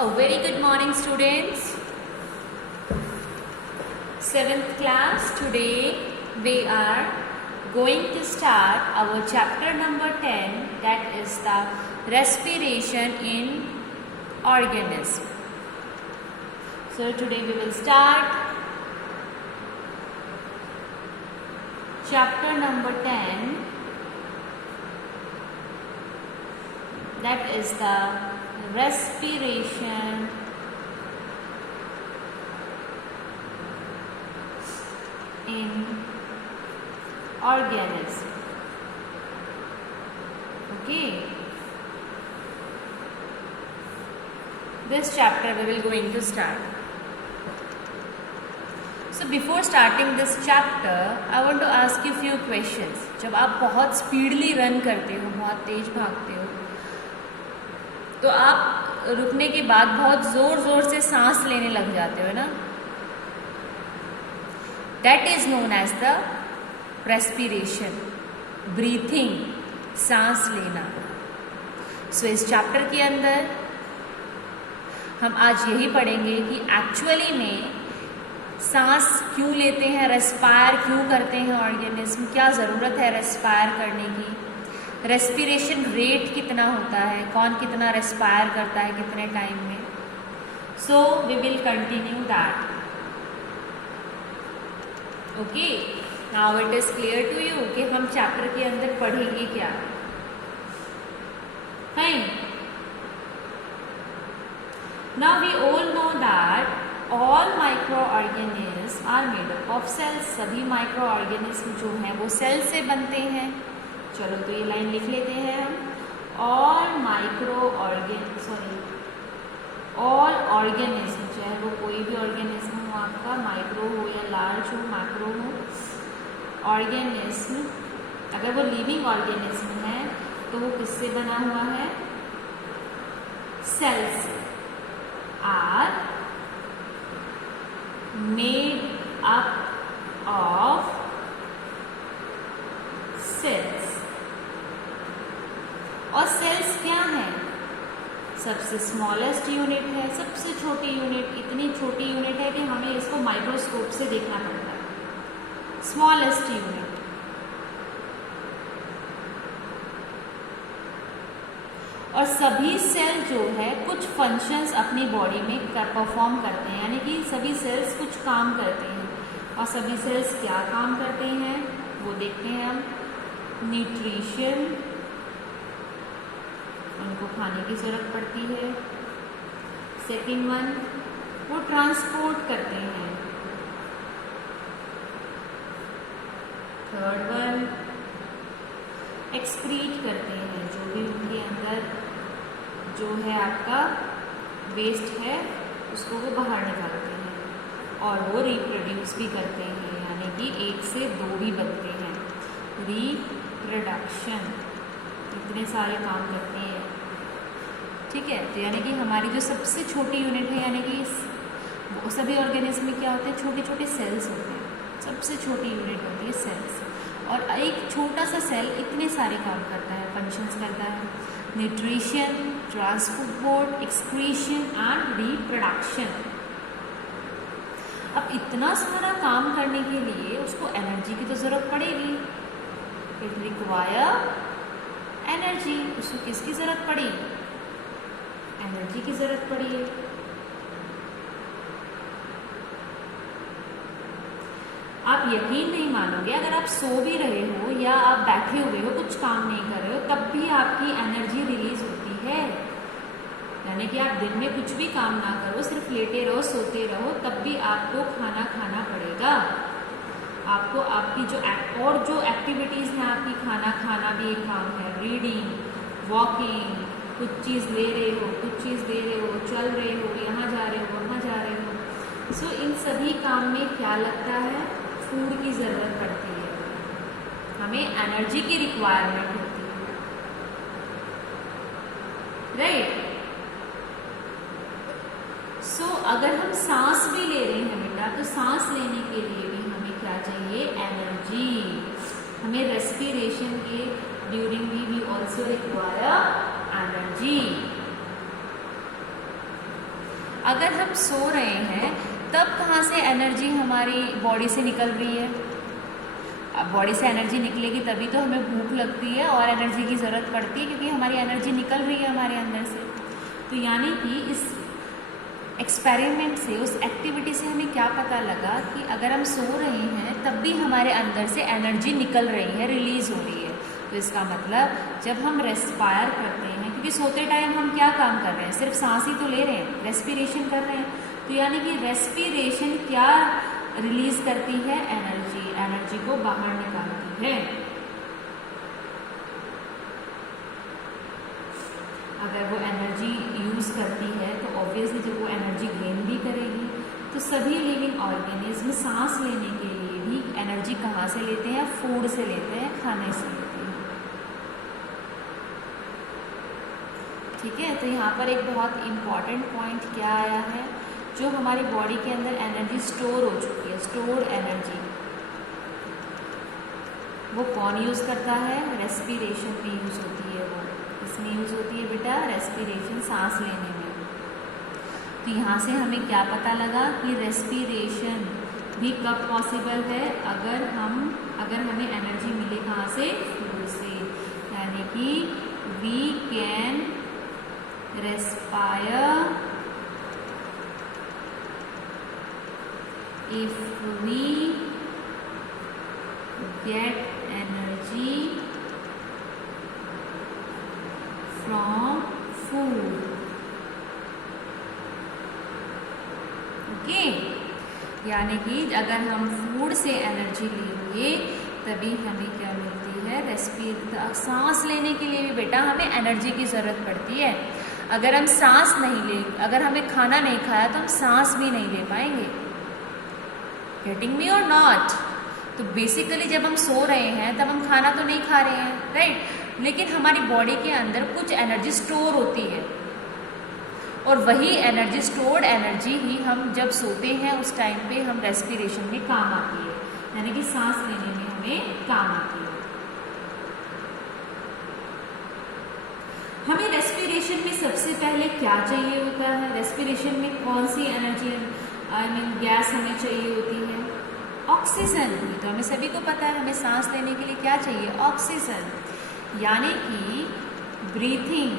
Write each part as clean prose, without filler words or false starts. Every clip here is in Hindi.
A very good morning, students. 7th class. Today we are going to start our chapter number 10, that is the respiration in organism. So today we will start chapter number 10, that is the respiration in organism. Okay, this chapter we will going to start. So before starting this chapter, I want to ask you few questions. जब आप बहुत स्पीडली रन करते हो, बहुत तेज भागते हो, तो आप रुकने के बाद बहुत जोर जोर से सांस लेने लग जाते हो ना. That is known as the respiration, breathing, सांस लेना. सो इस चैप्टर के अंदर हम आज यही पढ़ेंगे कि एक्चुअली में सांस क्यों लेते हैं, रेस्पायर क्यों करते हैं ऑर्गेनिज्म, क्या ज़रूरत है रेस्पायर करने की, रेस्पिरेशन रेट कितना होता है, कौन कितना रेस्पायर करता है कितने टाइम में. So we will continue that. Okay, now it is clear to you कि हम चैप्टर के अंदर पढ़ेंगे क्या. Fine. Now we all know that all microorganism are made up of cells. सभी माइक्रो ऑर्गेनिज्म जो हैं वो सेल से बनते हैं. चलो तो ये लाइन लिख लेते हैं हम. ऑल ऑर्गेनिज्म, चाहे वो कोई भी ऑर्गेनिज्म हो आपका, माइक्रो हो या लार्ज हो, मैक्रो हो, ऑर्गेनिज्म अगर वो लिविंग ऑर्गेनिज्म है तो वो किससे बना हुआ है, सेल से. Are made up of cells. और सेल्स क्या है, सबसे स्मॉलेस्ट यूनिट है, सबसे छोटी यूनिट. इतनी छोटी यूनिट है कि हमें इसको माइक्रोस्कोप से देखना पड़ता है. Smallest unit. और सभी सेल जो है कुछ फंक्शंस अपनी बॉडी में परफॉर्म करते हैं, यानी कि सभी सेल्स कुछ काम करते हैं. और सभी सेल्स क्या काम करते हैं वो देखते हैं हम. न्यूट्रिशन, उनको खाने की जरूरत पड़ती है. सेकंड वन, वो ट्रांसपोर्ट करते हैं. थर्ड वन, एक्सक्रीट करते हैं, जो भी उनके अंदर जो है आपका वेस्ट है उसको वो बाहर निकालते हैं. और वो रिप्रोड्यूस भी करते हैं, यानी कि 1 से 2 भी बनते हैं. रिप्रोडक्शन, इतने सारे काम करते हैं. ठीक है, तो यानी कि हमारी जो सबसे छोटी यूनिट है, यानी कि सभी ऑर्गेनिज्म में क्या होते हैं, छोटे छोटे सेल्स होते हैं. सबसे छोटी यूनिट होती है सेल्स. और एक छोटा सा सेल इतने सारे काम करता है, फंक्शंस करता है. Nutrition, transport, excretion and reproduction. अब इतना सारा काम करने के लिए उसको एनर्जी की तो ज़रूरत पड़ेगी. It require energy. उसको किसकी ज़रूरत पड़ी, एनर्जी की ज़रूरत पड़ी है. आप यकीन नहीं मानोगे, अगर आप सो भी रहे हो या आप बैठे हुए हो, कुछ काम नहीं कर रहे हो, तब भी आपकी एनर्जी रिलीज होती है. यानी कि आप दिन में कुछ भी काम ना करो, सिर्फ लेटे रहो, सोते रहो, तब भी आपको खाना खाना पड़ेगा. आपको आपकी जो एक्टिविटीज़ हैं आपकी, खाना खाना भी एक काम है. रीडिंग, वॉकिंग, कुछ चीज़ ले रहे हो, कुछ चीज़ दे रहे हो, चल रहे हो, यहाँ जा रहे हो, वहाँ जा रहे हो. सो इन सभी काम में क्या लगता है, फूड की ज़रूरत पड़ती है. हमें एनर्जी की रिक्वायरमेंट होती है. राइट. सो अगर हम सांस भी ले रहे हैं बेटा, तो सांस लेने के लिए भी हमें क्या चाहिए, एनर्जी. हमें रेस्पिरेशन के during we also require energy. अगर हम सो रहे हैं तब कहाँ से एनर्जी हमारी बॉडी से निकल रही है? अब बॉडी से एनर्जी निकलेगी तभी तो हमें भूख लगती है और एनर्जी की ज़रूरत पड़ती है, क्योंकि हमारी एनर्जी निकल रही है हमारे अंदर से। तो यानी कि इस एक्सपेरिमेंट से, उस एक्टिविटी से हमें क्या पता लगा कि अगर हम सो रहे हैं तब भी हमारे अंदर से एनर्जी निकल रही है, रिलीज़ हो रही है। तो इसका मतलब जब हम रेस्पायर करते हैं, क्योंकि सोते टाइम हम क्या काम कर रहे हैं? सिर्फ सांस ही तो ले रहे हैं, रेस्पिरेशन कर रहे हैं। तो यानी कि रेस्पिरेशन क्या रिलीज़ करती है? एनर्जी, एनर्जी को बाहर निकालती है। अगर वो एनर्जी यूज़ करती है तो ऑब्वियसली जब वो एनर्जी गेन भी करेगी। तो सभी लिविंग ऑर्गेनिज्म सांस लेने के लिए भी एनर्जी कहाँ से लेते हैं? फूड से लेते हैं, खाने से लेते हैं। ठीक है, तो यहाँ पर एक बहुत इम्पॉर्टेंट पॉइंट क्या आया है, जो हमारी बॉडी के अंदर एनर्जी स्टोर हो चुकी है, स्टोर्ड एनर्जी, वो कौन यूज़ करता है? रेस्पिरेशन में यूज़ होती है। वो इसमें यूज़ होती है बेटा, रेस्पिरेशन, सांस लेने में। तो यहाँ से हमें क्या पता लगा कि रेस्पिरेशन भी कब पॉसिबल है? अगर हमें एनर्जी मिले कहाँ से? फूड से। यानी कि we can respire if we get energy from food. ओके, यानी कि अगर हम फूड से एनर्जी लेंगे तभी हमें क्या मिलती है? सांस लेने के लिए भी बेटा हमें एनर्जी की ज़रूरत पड़ती है। अगर हम सांस नहीं ले, अगर हमें खाना नहीं खाया तो हम सांस भी नहीं ले पाएंगे। गेटिंग मी और नॉट? तो बेसिकली जब हम सो रहे हैं तब हम खाना तो नहीं खा रहे हैं, राइट? लेकिन हमारी बॉडी के अंदर कुछ एनर्जी स्टोर होती है, और वही एनर्जी, स्टोर्ड एनर्जी ही हम जब सोते हैं उस टाइम पे हम रेस्पिरेशन में काम आती है, यानी कि सांस लेने में हमें काम आती है। हमें रेस्पिरेशन में सबसे पहले क्या चाहिए होता है? रेस्पिरेशन में कौन सी एनर्जी, गैस हमें चाहिए होती है? ऑक्सीजन। ये तो हमें सभी को पता है, हमें सांस लेने के लिए क्या चाहिए? ऑक्सीजन। यानी कि ब्रीथिंग,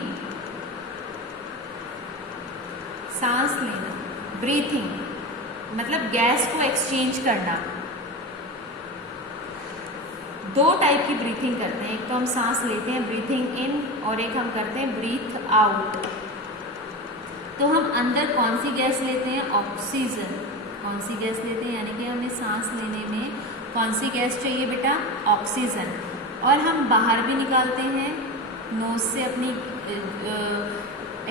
सांस लेना, ब्रीथिंग मतलब गैस को एक्सचेंज करना। दो टाइप की ब्रीथिंग करते हैं, एक तो हम सांस लेते हैं ब्रीथिंग इन, और एक हम करते हैं ब्रीथ आउट। तो हम अंदर कौन सी गैस लेते हैं? ऑक्सीजन। कौन सी गैस लेते हैं? यानी कि हमें सांस लेने में कौन सी गैस चाहिए बेटा? ऑक्सीजन। और हम बाहर भी निकालते हैं, नोज से अपनी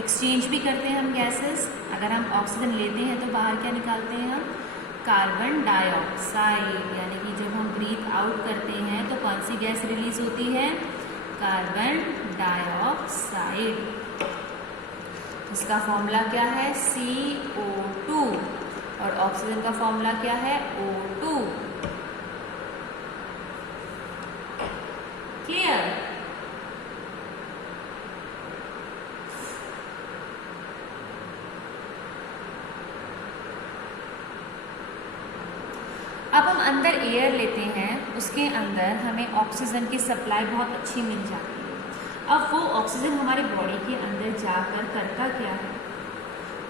एक्सचेंज भी करते हैं हम गैसेस। अगर हम ऑक्सीजन लेते हैं तो बाहर क्या निकालते हैं हम? Carbon dioxide. यानी कि जब हम ब्रीथ आउट करते हैं तो कौन सी गैस रिलीज होती है? Carbon dioxide. इसका फॉर्मूला क्या है? CO2। और ऑक्सीजन का फॉर्मूला क्या है? O2। क्लियर? अब हम अंदर एयर लेते हैं, उसके अंदर हमें ऑक्सीजन की सप्लाई बहुत अच्छी मिल जाती है। अब वो ऑक्सीजन हमारी बॉडी के अंदर जाकर करता क्या है?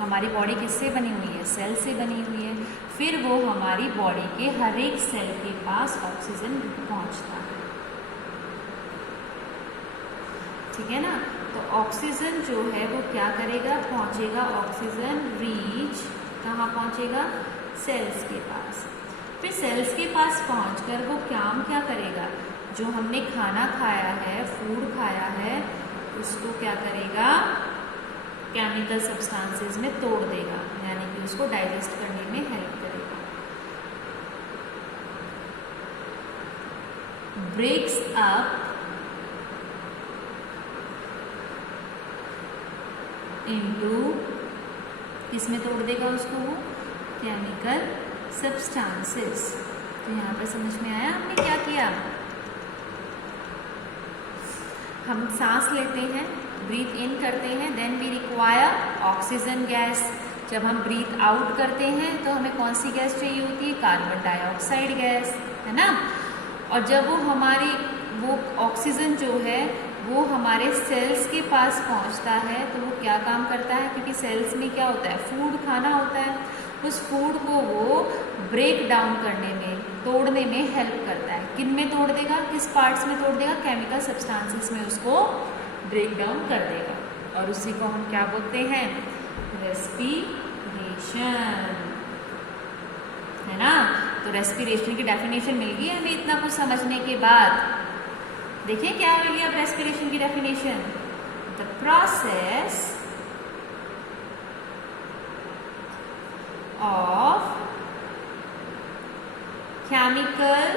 हमारी बॉडी किससे बनी हुई है? सेल से बनी हुई है। फिर वो हमारी बॉडी के हर एक सेल के पास ऑक्सीजन पहुंचता है। ठीक है ना? तो ऑक्सीजन जो है वो क्या करेगा? पहुंचेगा, ऑक्सीजन रीच कहाँ पहुंचेगा? सेल्स के पास। फिर सेल्स के पास पहुंचकर वो काम क्या करेगा? जो हमने खाना खाया है, फूड खाया है, उसको क्या करेगा? केमिकल सब्सटेंसेस में तोड़ देगा, यानी कि उसको डाइजेस्ट करने में हेल्प करेगा। ब्रेक्स अप इनटू, किसमें तोड़ देगा उसको? वो केमिकल सब्सटेंसेस। तो यहाँ पर समझ में आया हमने क्या किया? हम सांस लेते हैं, ब्रीथ इन करते हैं, then we require oxygen gas. जब हम ब्रीथ आउट करते हैं तो हमें कौन सी गैस चाहिए होती है? कार्बन डाइऑक्साइड गैस, है ना। और जब वो ऑक्सीजन जो है वो हमारे सेल्स के पास पहुंचता है तो वो क्या काम करता है? क्योंकि सेल्स में क्या होता है? फूड खाना होता है। उस फूड को वो ब्रेक डाउन करने में, तोड़ने में हेल्प करता है। किन में तोड़ देगा? किस पार्ट्स में तोड़ देगा? केमिकल सब्सटेंसेस में उसको ब्रेक डाउन कर देगा। और उसी को हम क्या बोलते हैं? रेस्पिरेशन, है ना। तो रेस्पिरेशन की डेफिनेशन मिल गई हमें इतना कुछ समझने के बाद। देखिए क्या मिली अब रेस्पिरेशन की definition? The process of chemical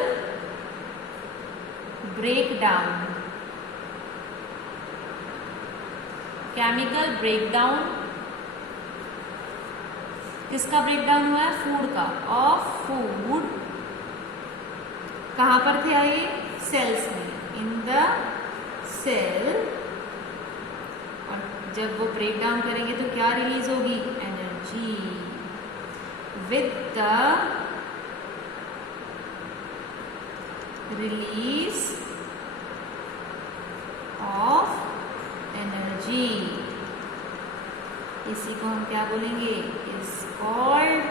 breakdown, chemical breakdown किसका ब्रेकडाउन हुआ है? फूड का। ऑफ फूड कहाँ पर थे ये? सेल्स में, इन द सेल। और जब वो ब्रेक डाउन करेंगे तो क्या रिलीज होगी? Energy. With the release of energy, इसी को हम क्या बोलेंगे? Is called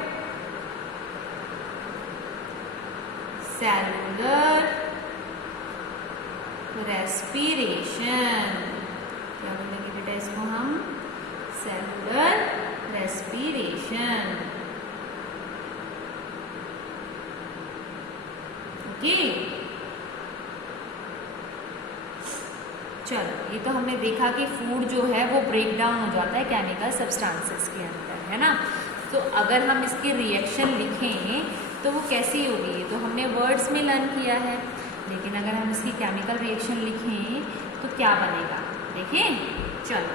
cellular respiration. क्या बोलेंगे बेटा इसको हम? Cellular respiration. ओके, चलो ये तो हमने देखा कि फूड जो है वो ब्रेक डाउन हो जाता है केमिकल सब्सटेंसेस के अंदर, है ना। तो अगर हम इसकी रिएक्शन लिखें तो वो कैसी होगी? तो हमने वर्ड्स में लर्न किया है, लेकिन अगर हम इसकी केमिकल रिएक्शन लिखें तो क्या बनेगा? देखिए, चलो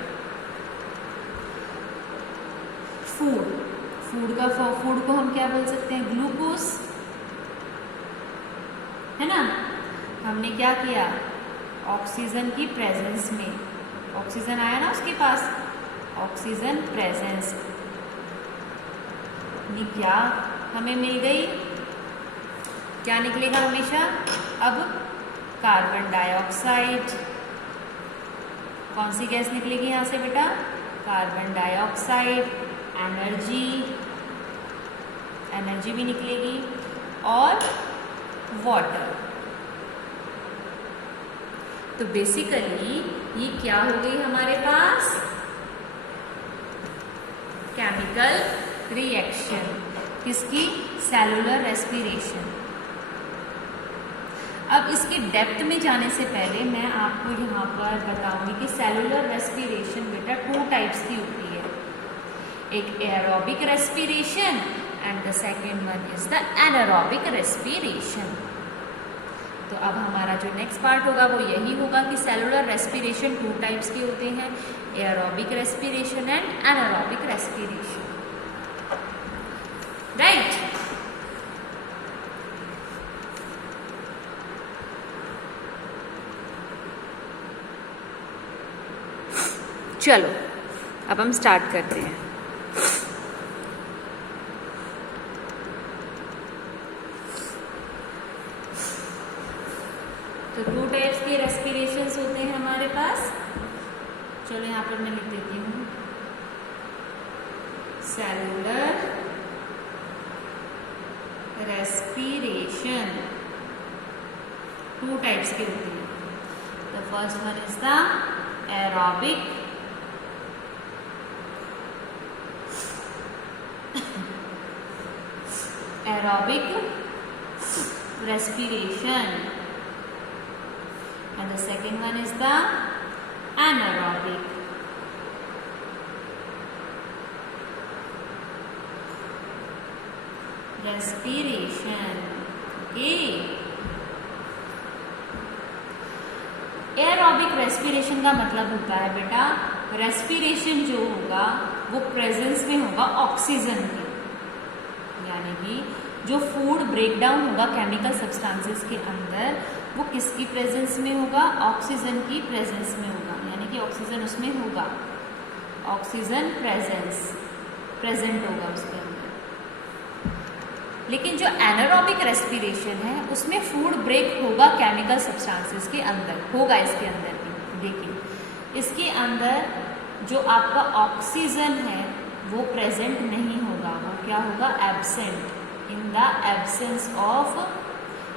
फूड को हम क्या बोल सकते हैं? ग्लूकोज, है ना। हमने क्या किया? ऑक्सीजन की प्रेजेंस में, ऑक्सीजन आया ना उसके पास, ऑक्सीजन प्रेजेंस में क्या हमें मिल गई? क्या निकलेगा हमेशा? अब कार्बन डाइऑक्साइड। कौन सी गैस निकलेगी यहाँ से बेटा? Carbon dioxide. एनर्जी भी निकलेगी, और वाटर। तो बेसिकली ये क्या हो गई हमारे पास? Chemical reaction. किसकी? Cellular respiration. अब इसके डेप्थ में जाने से पहले मैं आपको यहाँ पर बताऊंगी कि सेलुलर रेस्पिरेशन बेटा 2 टाइप्स की होती है। एक aerobic respiration and the second one is the anaerobic respiration. तो अब हमारा जो नेक्स्ट पार्ट होगा वो यही होगा कि सेलुलर रेस्पिरेशन 2 टाइप्स के होते हैं, aerobic respiration and anaerobic respiration, right. चलो अब हम स्टार्ट करते हैं। तो 2 टाइप्स के रेस्पिरेशंस होते हैं हमारे पास। चलो यहाँ पर मैं लिख देती हूँ, सेलुलर रेस्पिरेशन 2 टाइप्स के होते हैं। The first one is the aerobic respiration and the second one is the anaerobic respiration. Okay, aerobic respiration का मतलब होता है बेटा, रेस्पिरेशन जो होगा वो प्रेजेंस में होगा ऑक्सीजन के, यानी कि जो फूड ब्रेक डाउन होगा केमिकल सब्सटेंसेस के अंदर वो किसकी प्रेजेंस में होगा? ऑक्सीजन की प्रेजेंस में होगा, यानी कि ऑक्सीजन उसमें होगा, ऑक्सीजन प्रेजेंट होगा उसके अंदर। लेकिन जो एनारोबिक रेस्पिरेशन है उसमें फूड ब्रेक होगा केमिकल सब्सटेंसेस के अंदर, होगा इसके अंदर भी। देखिए इसके अंदर जो आपका ऑक्सीजन है वो प्रेजेंट नहीं होगा, वो क्या होगा, absent, in the absence of,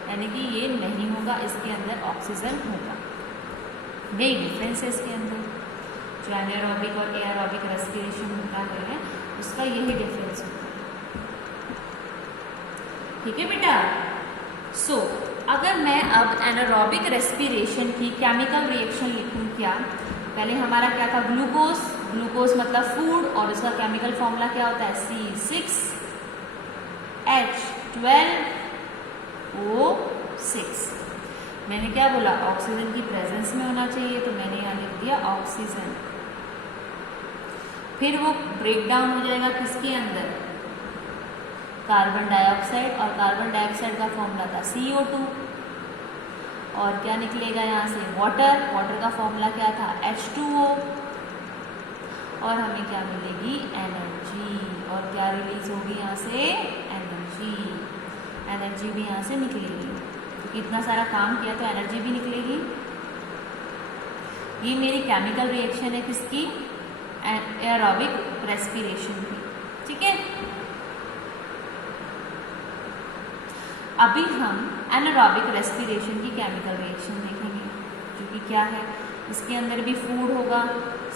यानी कि ये नहीं होगा, इसके अंदर ऑक्सीजन होगा। यही डिफरेंस है इसके अंदर, जो एनारोबिक और एरोबिक रेस्पिरेशन होता है उसका यही डिफरेंस होता है। ठीक है बेटा। सो अगर मैं अब एनारोबिक रेस्पिरेशन की केमिकल रिएक्शन लिखूं, क्या पहले हमारा क्या था, ग्लूकोज, ग्लूकोज मतलब फूड, और उसका केमिकल फॉर्मूला क्या होता है, C6H12O6। मैंने क्या बोला, ऑक्सीजन की प्रेजेंस में होना चाहिए, तो मैंने यहाँ लिख दिया ऑक्सीजन। फिर वो ब्रेक डाउन हो जाएगा किसके अंदर, कार्बन डाइऑक्साइड, और कार्बन डाइऑक्साइड का फॉर्मूला था CO2, और क्या निकलेगा यहाँ से, वाटर, वाटर का फॉर्मूला क्या था, H2O, और हमें क्या मिलेगी, एनर्जी, और क्या रिलीज होगी यहाँ से, एनर्जी, एनर्जी भी यहाँ से निकलेगी, क्योंकि इतना सारा काम किया तो एनर्जी भी निकलेगी। ये मेरी केमिकल रिएक्शन है किसकी, एरोबिक रेस्पिरेशन की। ठीक है, अभी हम एनारोबिक रेस्पिरेशन की केमिकल रिएक्शन देखेंगे, जो कि क्या है, इसके अंदर भी फूड होगा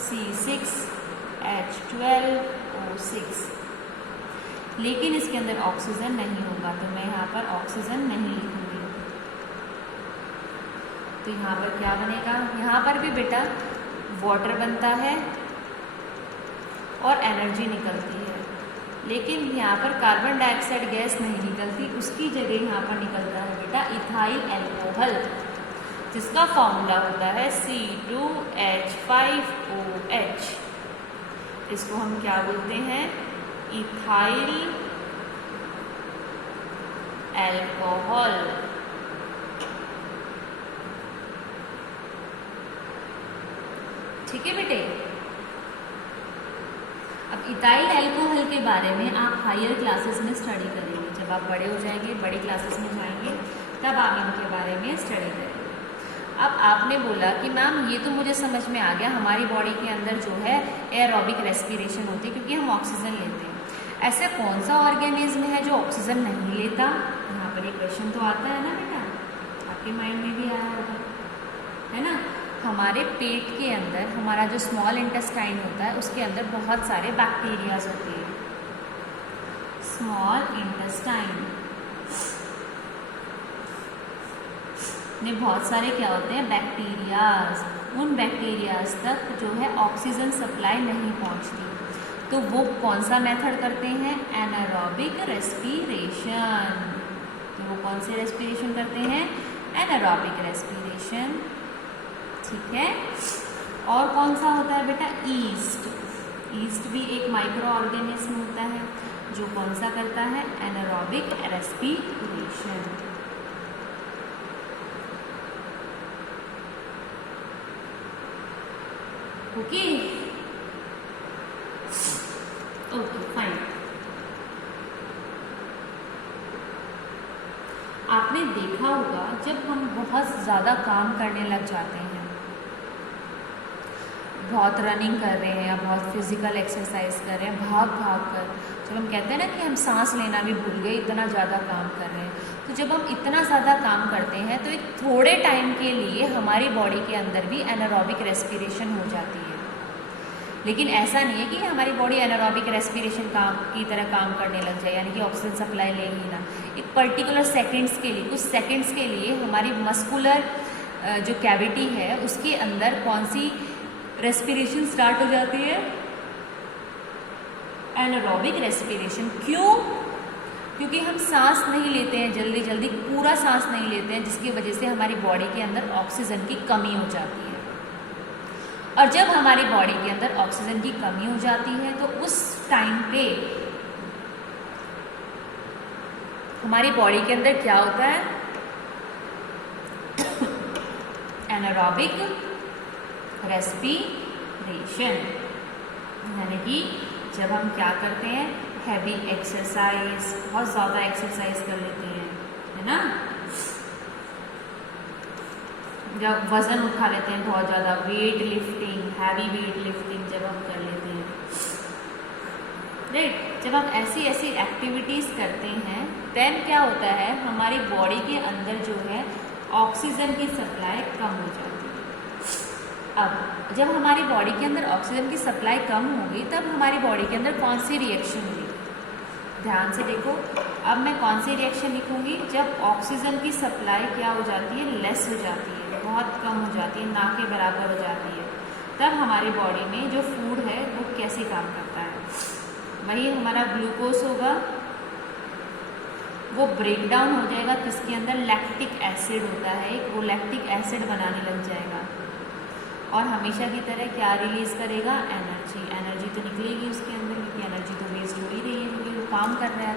C6H12O6, लेकिन इसके अंदर ऑक्सीजन नहीं होगा, तो मैं यहाँ पर ऑक्सीजन नहीं लिखूंगी। तो यहाँ पर क्या बनेगा, यहाँ पर भी बेटा वाटर बनता है और एनर्जी निकलती है, लेकिन यहाँ पर कार्बन डाइऑक्साइड गैस नहीं निकलती, उसकी जगह यहाँ पर निकलता है बेटा इथाइल एल्कोहल, जिसका फॉर्मूला होता है C2H5OH। इसको हम क्या बोलते हैं, इथाइल एल्कोहल। ठीक है बेटे। अब इथाइल एल्कोहल के बारे में आप हायर क्लासेस में स्टडी करेंगे, जब आप बड़े हो जाएंगे, बड़ी क्लासेस में जाएंगे, तब आप इनके बारे में स्टडी करेंगे। अब आपने बोला कि मैम ये तो मुझे समझ में आ गया, हमारी बॉडी के अंदर जो है एरोबिक रेस्पिरेशन होती है क्योंकि हम ऑक्सीजन लेते हैं। ऐसा कौन सा ऑर्गेनिज्म है जो ऑक्सीजन नहीं लेता, यहाँ पर एक क्वेश्चन तो आता है ना बेटा, आपके माइंड में भी आया होगा, है ना। हमारे पेट के अंदर हमारा जो स्मॉल इंटेस्टाइन होता है उसके अंदर बहुत सारे बैक्टीरियाज होते हैं। स्मॉल इंटेस्टाइन में बहुत सारे क्या होते हैं, बैक्टीरियाज। उन बैक्टीरियाज तक जो है ऑक्सीजन सप्लाई नहीं पहुंचती, तो वो कौन सा मेथड करते हैं, एनारोबिक रेस्पिरेशन। तो वो कौन से रेस्पिरेशन करते हैं, एनारोबिक रेस्पिरेशन। ठीक है। और कौन सा होता है बेटा, ईस्ट। ईस्ट भी एक माइक्रो ऑर्गेनिज्म होता है जो कौन सा करता है, anaerobic respiration. Okay okay fine. आपने देखा होगा जब हम बहुत ज़्यादा काम करने लग जाते हैं, बहुत रनिंग कर रहे हैं या बहुत फिजिकल एक्सरसाइज कर रहे हैं, भाग भाग कर, जब हम कहते हैं ना कि हम सांस लेना भी भूल गए, इतना ज़्यादा काम कर रहे हैं, तो जब हम इतना ज़्यादा काम करते हैं तो एक थोड़े टाइम के लिए हमारी बॉडी के अंदर भी एनारोबिक रेस्पिरेशन हो जाती है। लेकिन ऐसा नहीं है कि हमारी बॉडी एनारोबिक रेस्पिरेशन की तरह काम करने लग जाए, यानी कि ऑक्सीजन सप्लाई ले ही ना। एक पर्टिकुलर सेकंड्स के लिए, कुछ सेकंड्स के लिए हमारी मस्कुलर जो कैविटी है उसके अंदर कौन सी रेस्पिरेशन स्टार्ट हो जाती है, एनारोबिक रेस्पिरेशन। क्यों? क्योंकि हम सांस नहीं लेते हैं जल्दी जल्दी, पूरा सांस नहीं लेते हैं, जिसकी वजह से हमारी बॉडी के अंदर ऑक्सीजन की कमी हो जाती है। और जब हमारी बॉडी के अंदर ऑक्सीजन की कमी हो जाती है तो उस टाइम पे हमारी बॉडी के अंदर क्या होता है, एनारोबिक रेस्पिरेशन, यानी कि जब हम क्या करते हैं, हैवी एक्सरसाइज, बहुत ज़्यादा एक्सरसाइज कर लेते हैं, है ना, जब वजन उठा लेते हैं बहुत ज़्यादा, weight lifting, heavy weight lifting जब हम कर लेते हैं, राइट, जब हम ऐसी ऐसी एक्टिविटीज़ करते हैं, देन क्या होता है, हमारी बॉडी के अंदर जो है ऑक्सीजन की सप्लाई कम हो जाती है। अब जब हमारी बॉडी के अंदर ऑक्सीजन की सप्लाई कम होगी, तब हमारी बॉडी के अंदर कौन सी रिएक्शन होगी, ध्यान से देखो। अब मैं कौन सी रिएक्शन लिखूंगी, जब ऑक्सीजन की सप्लाई क्या हो जाती है, लेस हो जाती है, बहुत कम हो जाती है, ना के बराबर हो जाती है, तब हमारी बॉडी में जो फूड है वो कैसे काम करता है, वही हमारा ग्लूकोज होगा, वो ब्रेक डाउन हो जाएगा, किसके अंदर, लैक्टिक एसिड होता है, वो लैक्टिक एसिड बनाने लग जाएगा, और हमेशा की तरह क्या रिलीज करेगा, एनर्जी। एनर्जी तो निकलेगी उसके अंदर, क्योंकि एनर्जी तो वेस्ट हो ही रही है, क्योंकि वो काम कर रहा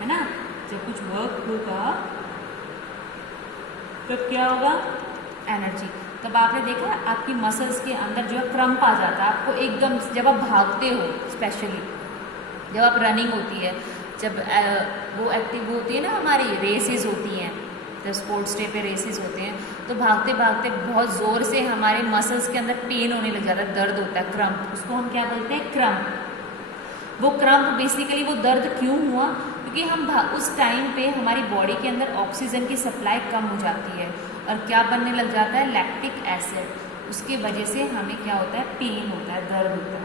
है ना। जब कुछ वर्क होगा तब क्या होगा, एनर्जी। तब आपने देखा आपकी मसल्स के अंदर जो है क्रम्प आ जाता है, आपको एकदम, जब आप भागते हो, स्पेशली जब आप रनिंग होती है, जब वो एक्टिव होती है ना, हमारी रेसेस होती हैं, जब स्पोर्ट्स डे पे रेसेस होते हैं, तो भागते भागते बहुत ज़ोर से हमारे मसल्स के अंदर पेन होने लग जाता है, दर्द होता है, क्रम्प, उसको हम क्या बोलते हैं, क्रम्प। वो क्रम्प बेसिकली वो दर्द क्यों हुआ, क्योंकि हम उस टाइम पे हमारी बॉडी के अंदर ऑक्सीजन की सप्लाई कम हो जाती है, और क्या बनने लग जाता है, लैक्टिक एसिड, उसकी वजह से हमें क्या होता है, पेन होता है, दर्द होता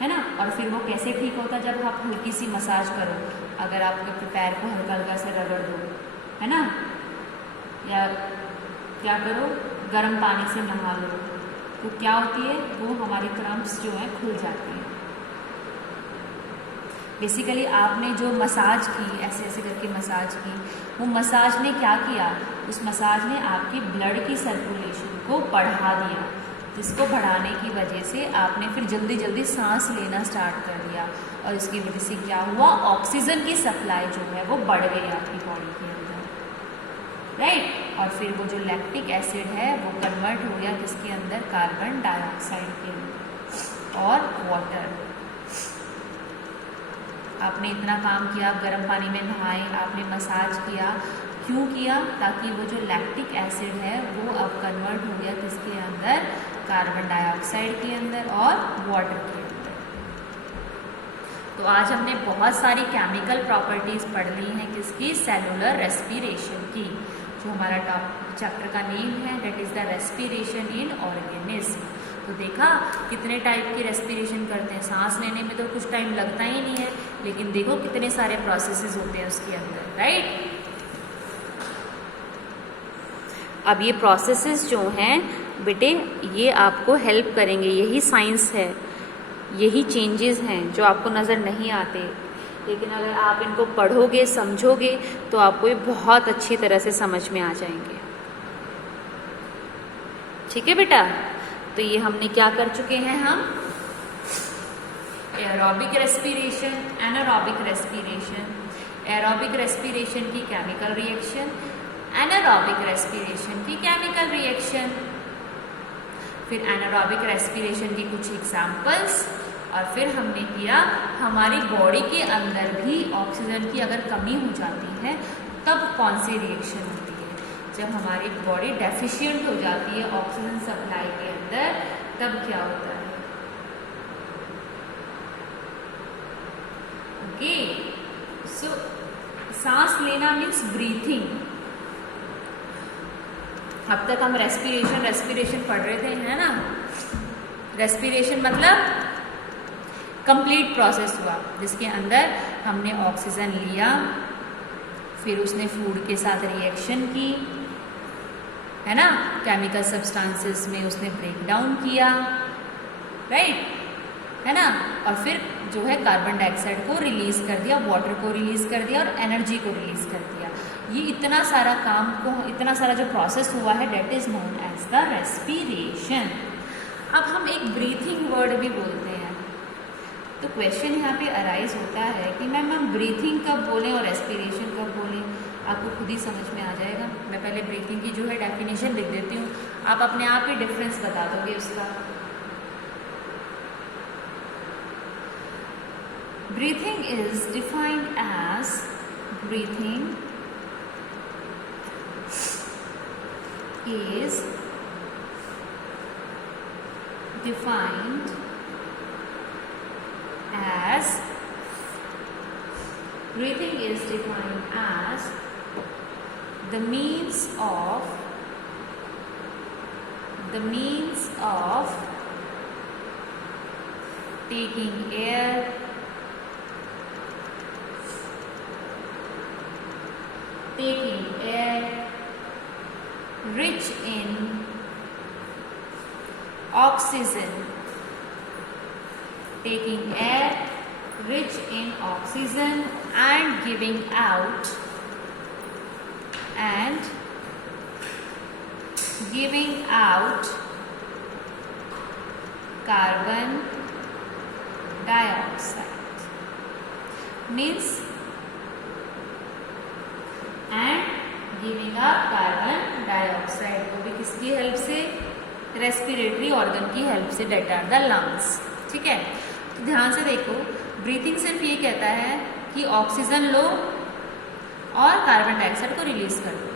है ना। और फिर वो कैसे ठीक होता है, जब आप हल्की सी मसाज करो, अगर आपके पैर को हल्का हल्का से रगड़ दो, है ना, या क्या करो, गर्म पानी से नहा लो, तो क्या होती है, वो हमारे क्रम्प्स जो है खुल जाते हैं। बेसिकली आपने जो मसाज की, ऐसे ऐसे करके मसाज की, वो मसाज ने क्या किया, उस मसाज ने आपकी ब्लड की सर्कुलेशन को बढ़ा दिया, जिसको बढ़ाने की वजह से आपने फिर जल्दी जल्दी सांस लेना स्टार्ट कर दिया, और इसकी वजह से क्या हुआ, ऑक्सीजन की सप्लाई जो है वो बढ़ गई आपकी बॉडी के अंदर, राइट। और फिर वो जो लैक्टिक एसिड है वो कन्वर्ट हो गया किसके अंदर, कार्बन डाइऑक्साइड के अंदर और वाटर। आपने इतना काम किया, आप गर्म पानी में नहाए, आपने मसाज किया, क्यों किया, ताकि वो जो लैक्टिक एसिड है वो अब कन्वर्ट हो गया किसके अंदर, कार्बन डाइऑक्साइड के अंदर और वाटर के अंदर। तो आज हमने बहुत सारी केमिकल प्रॉपर्टीज़ पढ़ ली हैं किसकी, सेलुलर रेस्पिरेशन की, जो हमारा चैप्टर का नेम है, that is the respiration in organism. तो देखा कितने टाइप की रेस्पिरेशन करते हैं, सांस लेने में तो कुछ टाइम लगता ही नहीं है, लेकिन देखो कितने सारे प्रोसेसेस होते हैं उसके अंदर, राइट। अब ये प्रोसेसेस जो हैं बेटे, ये आपको हेल्प करेंगे, यही साइंस है, यही चेंजेस हैं जो आपको नज़र नहीं आते, लेकिन अगर आप इनको पढ़ोगे, समझोगे, तो आपको ये बहुत अच्छी तरह से समझ में आ जाएंगे। ठीक है बेटा, तो ये हमने क्या कर चुके हैं, हम aerobic respiration, anaerobic respiration, aerobic respiration की केमिकल रिएक्शन, एनारोबिक रेस्पिरेशन की केमिकल रिएक्शन, फिर एनारोबिक रेस्पिरेशन की कुछ एग्जाम्पल्स, और फिर हमने किया हमारी बॉडी के अंदर भी ऑक्सीजन की अगर कमी हो जाती है तब कौन सी रिएक्शन होती है, जब हमारी बॉडी डेफिशिएंट हो जाती है ऑक्सीजन सप्लाई के अंदर, तब क्या होता है। ओके, सो सांस लेना मीन्स ब्रीथिंग। अब तक हम रेस्पिरेशन पढ़ रहे थे, है ना। रेस्पिरेशन मतलब कंप्लीट प्रोसेस हुआ, जिसके अंदर हमने ऑक्सीजन लिया, फिर उसने फूड के साथ रिएक्शन की, है ना, केमिकल सब्सटेंसेस में उसने ब्रेक डाउन किया, राइट, है ना, और फिर जो है कार्बन डाइऑक्साइड को रिलीज कर दिया, वाटर को रिलीज कर दिया, और एनर्जी को रिलीज कर दिया। ये इतना सारा काम को, इतना सारा जो प्रोसेस हुआ है, that is known as the respiration. अब हम एक ब्रीथिंग वर्ड भी बोलते हैं, तो क्वेश्चन यहाँ पे अराइज होता है कि मैम हम ब्रीथिंग कब बोलें और रेस्पिरेशन कब बोलें, आपको खुद ही समझ में आ जाएगा। मैं पहले ब्रीथिंग की जो है डेफिनेशन लिख देती हूँ, आप अपने आप ही डिफरेंस बता दोगे उसका। breathing is defined as breathing is defined as the means of taking air rich in oxygen, and giving out carbon dioxide. Means and giving up carbon dioxide, वो भी किसकी हेल्प से? रेस्पिरेटरी ऑर्गन की हेल्प से, डेट आर द लंग्स। ठीक है, तो ध्यान से देखो, ब्रीथिंग सिर्फ ये कहता है कि ऑक्सीजन लो और कार्बन डाइऑक्साइड को रिलीज कर दो।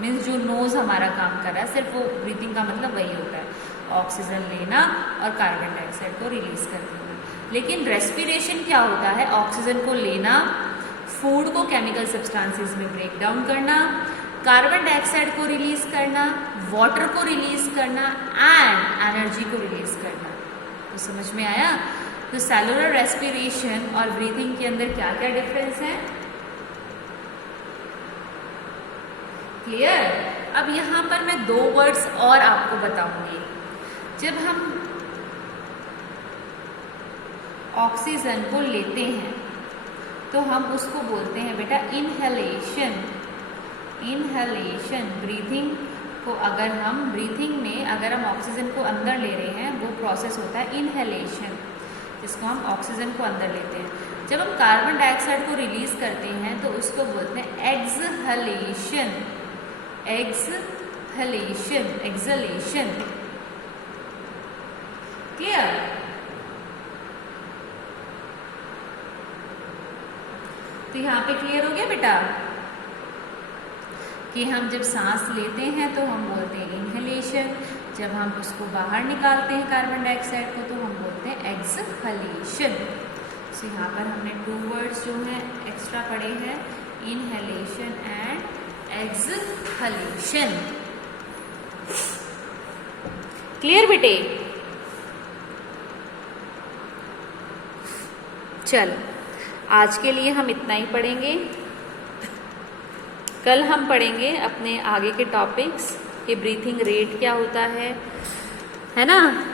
मीन्स जो नोज हमारा काम कर रहा है, सिर्फ वो ब्रीथिंग का मतलब वही होता है, ऑक्सीजन लेना और कार्बन डाइऑक्साइड को रिलीज कर देना। लेकिन रेस्पिरेशन क्या होता है? ऑक्सीजन को लेना, फूड को केमिकल सब्सटेंसेस में ब्रेक डाउन करना, कार्बन डाइऑक्साइड को रिलीज करना, वाटर को रिलीज करना एंड एनर्जी को रिलीज करना। तो समझ में आया? तो सेलुलर रेस्पिरेशन और ब्रीथिंग के अंदर क्या क्या डिफरेंस है? क्लियर? अब यहाँ पर मैं 2 वर्ड्स और आपको बताऊंगी। जब हम ऑक्सीजन को लेते हैं तो हम उसको बोलते हैं बेटा इनहेलेशन। ब्रीथिंग को अगर हम ऑक्सीजन को अंदर ले रहे हैं, वो प्रोसेस होता है इनहेलेशन, जिसको हम ऑक्सीजन को अंदर लेते हैं। जब हम कार्बन डाइऑक्साइड को रिलीज करते हैं तो उसको बोलते हैं एक्सहेलेशन। क्लियर? तो यहाँ पे क्लियर हो गया बेटा कि हम जब सांस लेते हैं तो हम बोलते हैं इनहेलेशन, जब हम उसको बाहर निकालते हैं कार्बन डाइऑक्साइड को तो हम बोलते हैं एक्सहेलेशन। तो यहाँ पर हमने 2 वर्ड्स जो हैं एक्स्ट्रा पढ़े हैं, इनहेलेशन एंड एक्सहेलेशन। क्लियर बेटे? चल, आज के लिए हम इतना ही पढ़ेंगे। कल हम पढ़ेंगे अपने आगे के टॉपिक्स कि ब्रीथिंग रेट क्या होता है ना,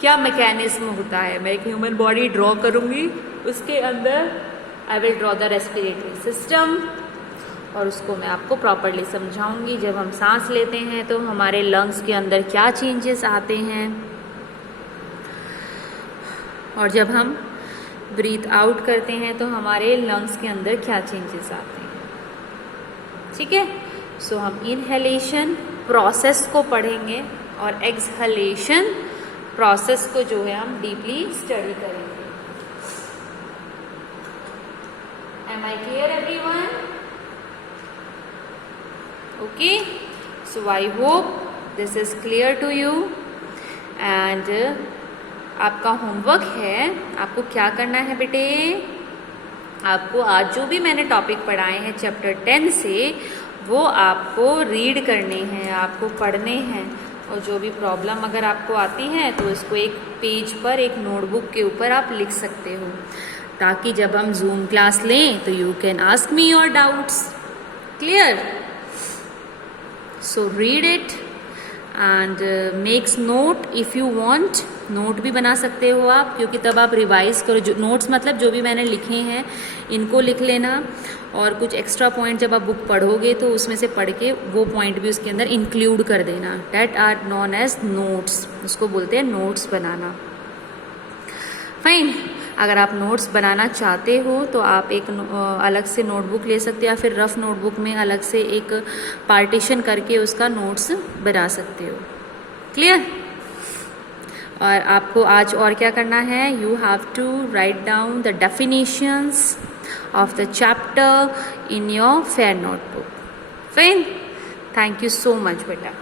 क्या मैकेनिज्म होता है। मैं एक ह्यूमन बॉडी ड्रॉ करूंगी, उसके अंदर I will draw the respiratory system और उसको मैं आपको प्रॉपरली समझाऊंगी। जब हम सांस लेते हैं तो हमारे लंग्स के अंदर क्या चेंजेस आते हैं और जब हम ब्रीथ आउट करते हैं तो हमारे लंग्स के अंदर क्या चेंजेस आते हैं। ठीक है, सो हम इनहेलेशन प्रोसेस को पढ़ेंगे और एक्सहेलेशन प्रोसेस को जो है हम डीपली स्टडी करेंगे। Am I clear everyone? Okay, so I hope this is clear to you. And आपका होमवर्क है, आपको क्या करना है बेटे? आपको आज जो भी मैंने टॉपिक पढ़ाए हैं चैप्टर 10 से, वो आपको रीड करने हैं, आपको पढ़ने हैं। और जो भी प्रॉब्लम अगर आपको आती है तो इसको एक पेज पर, एक नोटबुक के ऊपर आप लिख सकते हो, ताकि जब हम जूम क्लास लें तो you can ask me your doubts. Clear? So read it and makes note if you want. Note भी बना सकते हो आप, क्योंकि तब आप रिवाइज करो। जो नोट्स मतलब जो भी मैंने लिखे हैं इनको लिख लेना, और कुछ एक्स्ट्रा पॉइंट जब आप बुक पढ़ोगे तो उसमें से पढ़ के वो पॉइंट भी उसके अंदर इंक्लूड कर देना। That are known as notes, उसको बोलते हैं नोट्स बनाना। फाइन, अगर आप नोट्स बनाना चाहते हो तो आप एक अलग से नोटबुक ले सकते हो, या फिर रफ नोटबुक में अलग से एक पार्टीशन करके उसका नोट्स बना सकते हो। क्लियर? और आपको आज और क्या करना है, you have to write down the definitions of the chapter in your fair notebook. Fine. Thank you so much, beta.